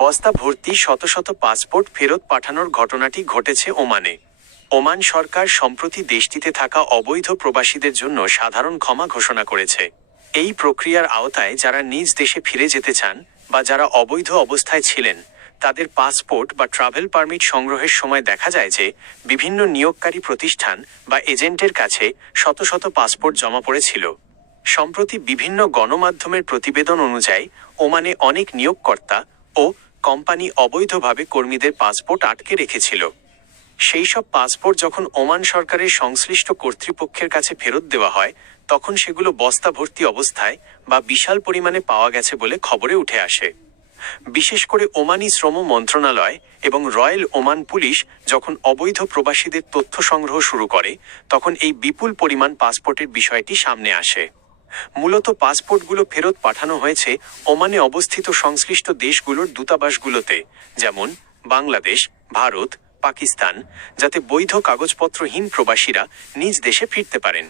বস্তা ভর্তি শত শত পাসপোর্ট ফেরত পাঠানোর ঘটনাটি ঘটেছে ওমানে। ওমান সরকার সম্প্রতি দেশটিতে থাকা অবৈধ প্রবাসীদের জন্য সাধারণ ক্ষমা ঘোষণা করেছে। এই প্রক্রিয়ার আওতায় যারা নিজ দেশে ফিরে যেতে চান বা যারা অবৈধ অবস্থায় ছিলেন তাদের পাসপোর্ট বা ট্রাভেল পারমিট সংগ্রহের সময় দেখা যায় যে বিভিন্ন নিয়োগকারী প্রতিষ্ঠান বা এজেন্টের কাছে শত শত পাসপোর্ট জমা পড়েছিল। সম্প্রতি বিভিন্ন গণমাধ্যমের প্রতিবেদন অনুযায়ী ওমানে অনেক নিয়োগকর্তা ও কোম্পানি অবৈধভাবে কর্মীদের পাসপোর্ট আটকে রেখেছিল। সেই সব পাসপোর্ট যখন ওমান সরকারের সংশ্লিষ্ট কর্তৃপক্ষের কাছে ফেরত দেওয়া হয় তখন সেগুলো বস্তা ভর্তি অবস্থায় বা বিশাল পরিমাণে পাওয়া গেছে বলে খবরে উঠে আসে। বিশেষ করে ওমানি শ্রম মন্ত্রণালয় এবং রয়্যাল ওমান পুলিশ যখন অবৈধ প্রবাসীদের তথ্য সংগ্রহ শুরু করে তখন এই বিপুল পরিমাণ পাসপোর্টের বিষয়টি সামনে আসে। মূলত পাসপোর্টগুলো ফেরত পাঠানো হয়েছে ওমানে অবস্থিত সংশ্লিষ্ট দেশগুলোর দূতাবাসগুলোতে, যেমন বাংলাদেশ, ভারত, পাকিস্তান, যাতে বৈধ কাগজপত্রহীন প্রবাসীরা নিজ দেশে ফিরতে পারেন।